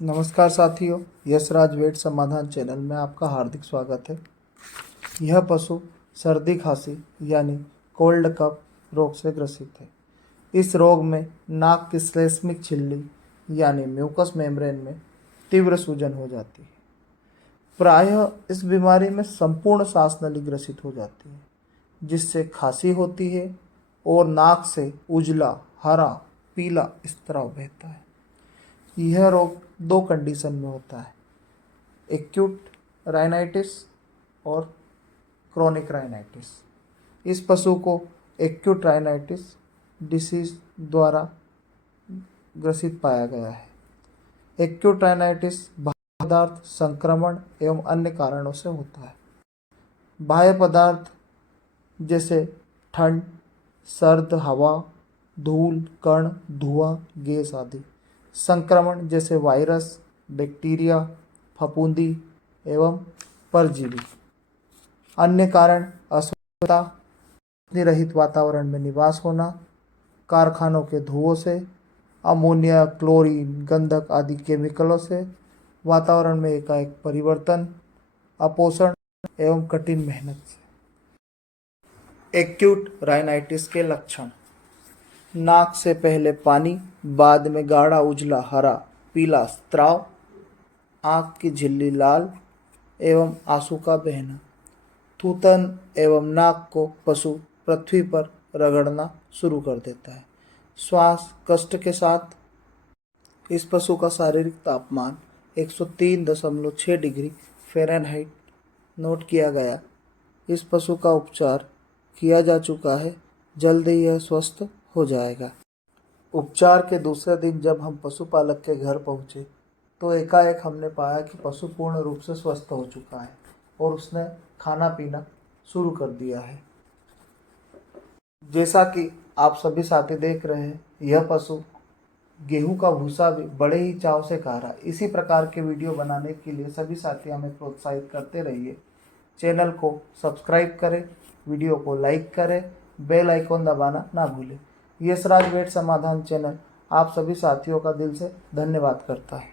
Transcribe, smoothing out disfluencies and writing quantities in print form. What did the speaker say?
नमस्कार साथियों, यशराज वेट समाधान चैनल में आपका हार्दिक स्वागत है। यह पशु सर्दी खांसी यानी कोल्ड कफ रोग से ग्रसित है। इस रोग में नाक की श्लेष्मिक झिल्ली यानी म्यूकस मेम्ब्रेन में तीव्र सूजन हो जाती है। प्रायः इस बीमारी में संपूर्ण सांस नली ग्रसित हो जाती है, जिससे खांसी होती है और नाक से उजला, हरा, पीला स्राव बहता है। यह रोग दो कंडीशन में होता है, एक्यूट राइनाइटिस और क्रोनिक राइनाइटिस। इस पशु को एक्यूट राइनाइटिस डिसीज द्वारा ग्रसित पाया गया है। एक्यूट राइनाइटिस बाह्य पदार्थ संक्रमण एवं अन्य कारणों से होता है। बाह्य पदार्थ जैसे ठंड, सर्द हवा, धूल, कण, धुआं, गैस आदि। संक्रमण जैसे वायरस, बैक्टीरिया, फफूंदी एवं परजीवी। अन्य कारण अस्वच्छता, रहित वातावरण में निवास होना, कारखानों के धुओं से, अमोनिया, क्लोरीन, गंधक आदि केमिकलों से, वातावरण में एकाएक परिवर्तन, अपोषण एवं कठिन मेहनत से। एक्यूट राइनाइटिस के लक्षण: नाक से पहले पानी, बाद में गाढ़ा उजला, हरा, पीला स्राव, आँख की झिल्ली लाल एवं आंसू का बहना। थूथन एवं नाक को पशु पृथ्वी पर रगड़ना शुरू कर देता है। श्वास कष्ट के साथ। इस पशु का शारीरिक तापमान 103.6 डिग्री फ़ारेनहाइट नोट किया गया। इस पशु का उपचार किया जा चुका है, जल्द ही यह स्वस्थ हो जाएगा। उपचार के दूसरे दिन जब हम पशुपालक के घर पहुंचे तो एकाएक हमने पाया कि पशु पूर्ण रूप से स्वस्थ हो चुका है और उसने खाना पीना शुरू कर दिया है। जैसा कि आप सभी साथी देख रहे हैं, यह पशु गेहूं का भूसा भी बड़े ही चाव से खा रहा है। इसी प्रकार के वीडियो बनाने के लिए सभी साथी हमें प्रोत्साहित करते रहिए। चैनल को सब्सक्राइब करें, वीडियो को लाइक करें, बेल आइकॉन दबाना ना भूलें। यशराज वेट समाधान चैनल आप सभी साथियों का दिल से धन्यवाद करता है।